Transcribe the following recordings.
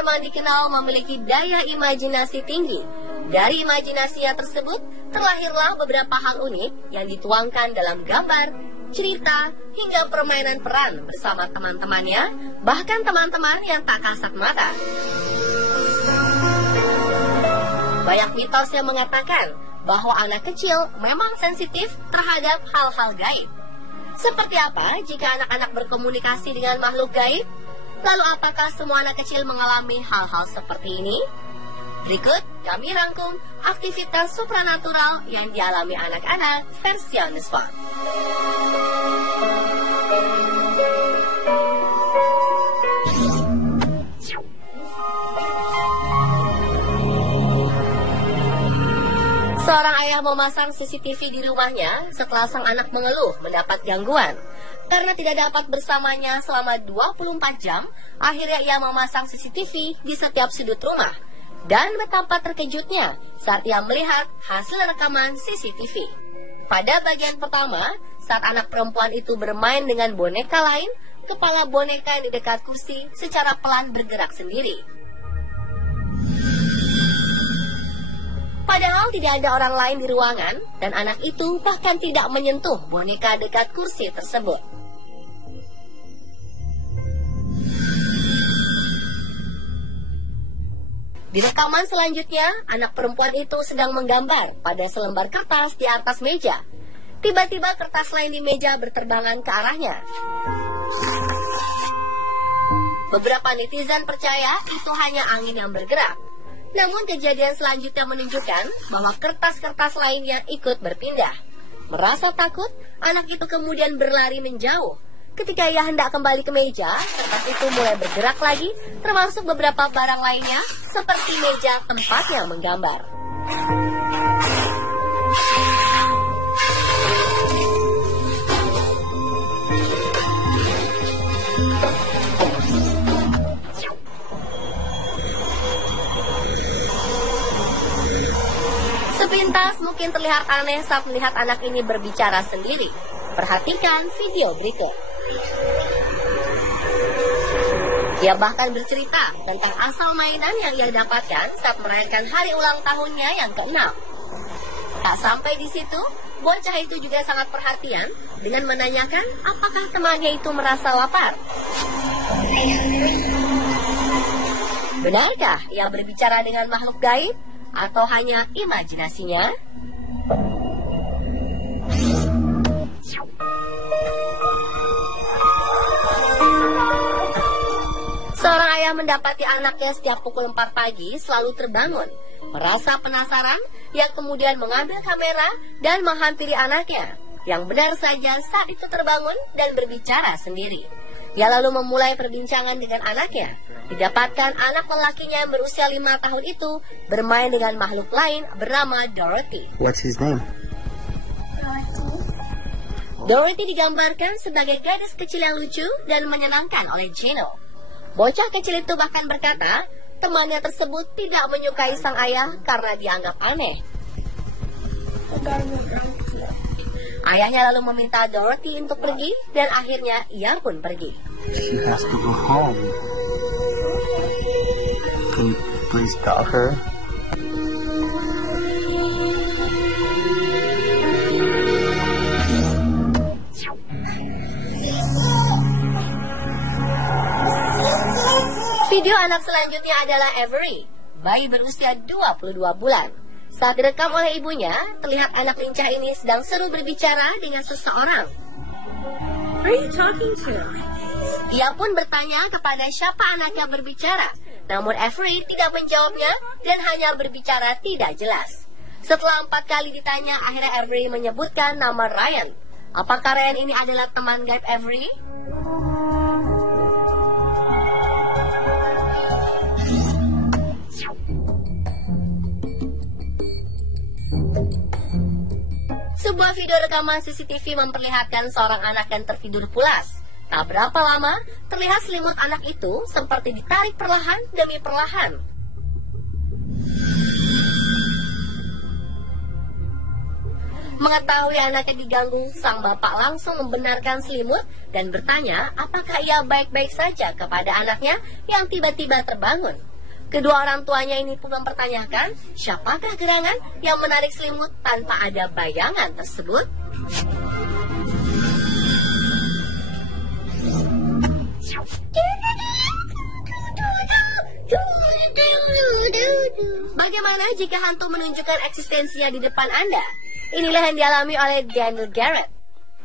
memang dikenal memiliki daya imajinasi tinggi. Dari imajinasinya tersebut, terlahirlah beberapa hal unik yang dituangkan dalam gambar, cerita, hingga permainan peran bersama teman-temannya, bahkan teman-teman yang tak kasat mata. Banyak mitos yang mengatakan bahwa anak kecil memang sensitif terhadap hal-hal gaib. Seperti apa jika anak-anak berkomunikasi dengan makhluk gaib? Lalu apakah semua anak kecil mengalami hal-hal seperti ini? Berikut kami rangkum aktivitas supranatural yang dialami anak-anak versi on the spot. Seorang ayah memasang CCTV di rumahnya setelah sang anak mengeluh mendapat gangguan. Karena tidak dapat bersamanya selama 24 jam, akhirnya ia memasang CCTV di setiap sudut rumah. Dan betapa terkejutnya saat ia melihat hasil rekaman CCTV. Pada bagian pertama, saat anak perempuan itu bermain dengan boneka lain, kepala boneka di dekat kursi secara pelan bergerak sendiri. Padahal tidak ada orang lain di ruangan, dan anak itu bahkan tidak menyentuh boneka dekat kursi tersebut. Di rekaman selanjutnya, anak perempuan itu sedang menggambar pada selembar kertas di atas meja. Tiba-tiba kertas lain di meja berterbangan ke arahnya. Beberapa netizen percaya itu hanya angin yang bergerak. Namun kejadian selanjutnya menunjukkan bahwa kertas-kertas lainnya ikut berpindah. Merasa takut, anak itu kemudian berlari menjauh. Ketika ia hendak kembali ke meja, kertas itu mulai bergerak lagi, termasuk beberapa barang lainnya, seperti meja tempatnya menggambar. Sepintas mungkin terlihat aneh saat melihat anak ini berbicara sendiri. Perhatikan video berikut. Ia bahkan bercerita tentang asal mainan yang ia dapatkan saat merayakan hari ulang tahunnya yang ke-6. Tak sampai di situ, bocah itu juga sangat perhatian dengan menanyakan apakah temannya itu merasa lapar. Benarkah ia berbicara dengan makhluk gaib atau hanya imajinasinya? Seorang ayah mendapati anaknya setiap pukul 4 pagi selalu terbangun. Merasa penasaran, yang kemudian mengambil kamera dan menghampiri anaknya, yang benar saja saat itu terbangun dan berbicara sendiri. Ia lalu memulai perbincangan dengan anaknya. Didapatkan anak lelakinya yang berusia 5 tahun itu bermain dengan makhluk lain bernama Dorothy. What's his name? Dorothy digambarkan sebagai gadis kecil yang lucu dan menyenangkan oleh Gino. Bocah kecil itu bahkan berkata, temannya tersebut tidak menyukai sang ayah karena dianggap aneh. Ayahnya lalu meminta Dorothy untuk pergi, dan akhirnya ia pun pergi. She has to go home. Can you please tell her? Video anak selanjutnya adalah Avery, bayi berusia 22 bulan. Saat direkam oleh ibunya, terlihat anak lincah ini sedang seru berbicara dengan seseorang. Who are you talking to? Ia pun bertanya kepada siapa anaknya berbicara. Namun Avery tidak menjawabnya dan hanya berbicara tidak jelas. Setelah 4 kali ditanya, akhirnya Avery menyebutkan nama Ryan. Apakah Ryan ini adalah teman gaib Avery? Sebuah video rekaman CCTV memperlihatkan seorang anak yang tertidur pulas. Tak berapa lama, terlihat selimut anak itu seperti ditarik perlahan demi perlahan. Mengetahui anaknya diganggu, sang bapak langsung membenarkan selimut dan bertanya apakah ia baik-baik saja kepada anaknya yang tiba-tiba terbangun. Kedua orang tuanya ini pun mempertanyakan siapakah gerangan yang menarik selimut tanpa ada bayangan tersebut. Bagaimana jika hantu menunjukkan eksistensinya di depan Anda? Inilah yang dialami oleh Daniel Garrett.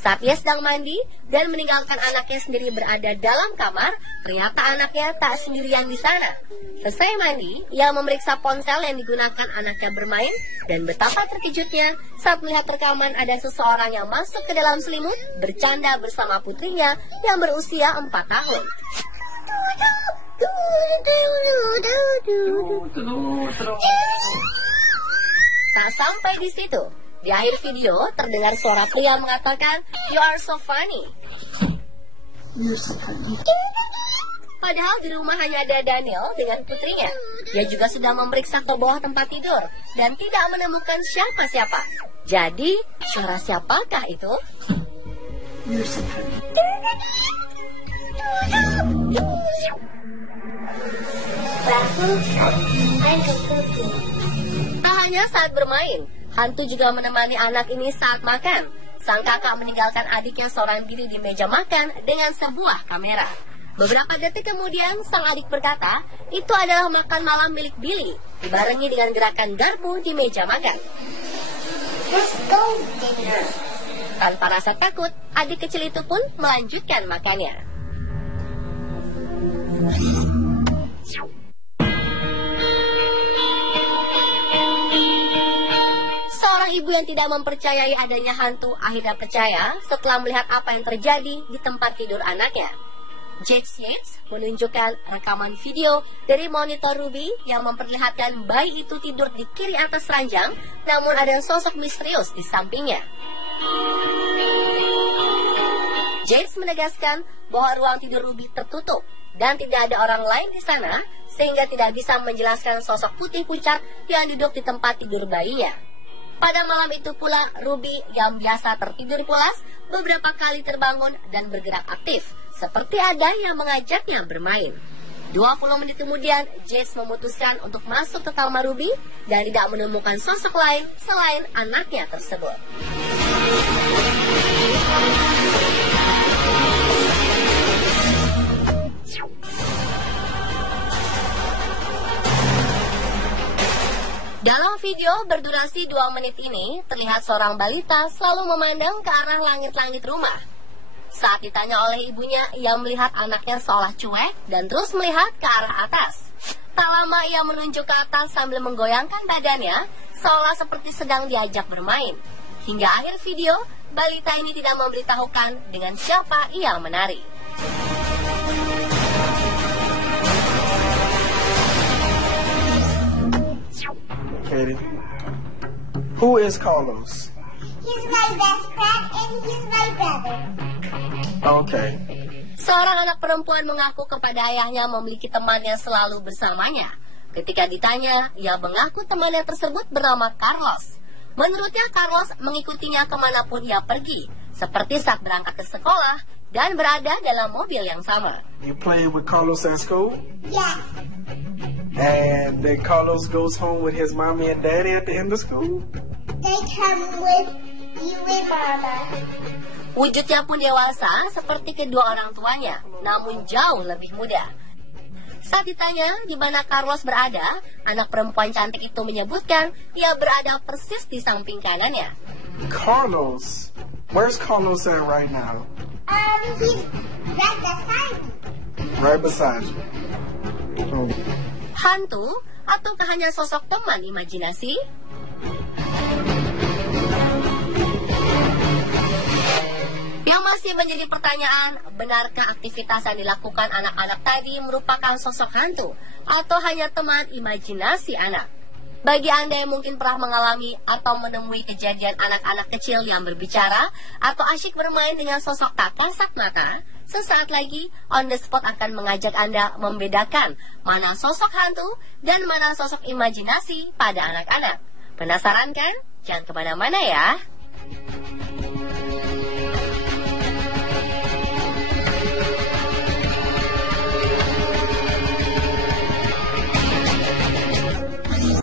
Saat ia sedang mandi dan meninggalkan anaknya sendiri berada dalam kamar, ternyata anaknya tak sendirian di sana. Selesai mandi, ia memeriksa ponsel yang digunakan anaknya bermain, dan betapa terkejutnya saat melihat rekaman ada seseorang yang masuk ke dalam selimut bercanda bersama putrinya yang berusia 4 tahun. Tak sampai di situ. Di akhir video, terdengar suara pria mengatakan, "You are so funny." Padahal di rumah hanya ada Daniel dengan putrinya. Dia juga sudah memeriksa ke bawah tempat tidur dan tidak menemukan siapa-siapa. Jadi, suara siapakah itu? Tak hanya saat bermain, hantu juga menemani anak ini saat makan. Sang kakak meninggalkan adiknya seorang diri di meja makan dengan sebuah kamera. Beberapa detik kemudian, sang adik berkata, itu adalah makan malam milik Billy, dibarengi dengan gerakan garpu di meja makan. Let's go dinner. Tanpa rasa takut, adik kecil itu pun melanjutkan makannya. Seorang ibu yang tidak mempercayai adanya hantu akhirnya percaya setelah melihat apa yang terjadi di tempat tidur anaknya. Jade Yates menunjukkan rekaman video dari monitor Ruby yang memperlihatkan bayi itu tidur di kiri atas ranjang, namun ada sosok misterius di sampingnya. Jade menegaskan bahwa ruang tidur Ruby tertutup dan tidak ada orang lain di sana, sehingga tidak bisa menjelaskan sosok putih pucat yang duduk di tempat tidur bayinya. Pada malam itu pula, Ruby yang biasa tertidur pulas beberapa kali terbangun dan bergerak aktif, seperti ada yang mengajaknya bermain. 20 menit kemudian, Jade memutuskan untuk masuk ke kamar Ruby dan tidak menemukan sosok lain selain anaknya tersebut. Dalam video berdurasi 2 menit ini, terlihat seorang balita selalu memandang ke arah langit-langit rumah. Saat ditanya oleh ibunya, ia melihat anaknya seolah cuek dan terus melihat ke arah atas. Tak lama ia menunjuk ke atas sambil menggoyangkan badannya, seolah seperti sedang diajak bermain. Hingga akhir video, balita ini tidak memberitahukan dengan siapa ia menari. Katie, who is Carlos? He's my best friend and he's my brother. Okay. Seorang anak perempuan mengaku kepada ayahnya memiliki teman yang selalu bersamanya. Ketika ditanya, ia mengaku temannya tersebut bernama Carlos. Menurutnya, Carlos mengikutinya kemanapun ia pergi, seperti saat berangkat ke sekolah dan berada dalam mobil yang sama. You play with Carlos at school? Yes. And then Carlos goes home with his mommy and daddy at the end of school? They come with you and Mama. Wujudnya pun dewasa seperti kedua orang tuanya, namun jauh lebih muda. Saat ditanya di mana Carlos berada, anak perempuan cantik itu menyebutkan ia berada persis di samping kanannya. Carlos? Where's Carlos at right now? He's right beside me. Right beside you. Oh. Hantu ataukah hanya sosok teman imajinasi? Yang masih menjadi pertanyaan, benarkah aktivitas yang dilakukan anak-anak tadi merupakan sosok hantu atau hanya teman imajinasi anak? Bagi Anda yang mungkin pernah mengalami atau menemui kejadian anak-anak kecil yang berbicara atau asyik bermain dengan sosok tak kasat mata, sesaat lagi On The Spot akan mengajak Anda membedakan mana sosok hantu dan mana sosok imajinasi pada anak-anak. Penasaran kan? Jangan kemana-mana ya.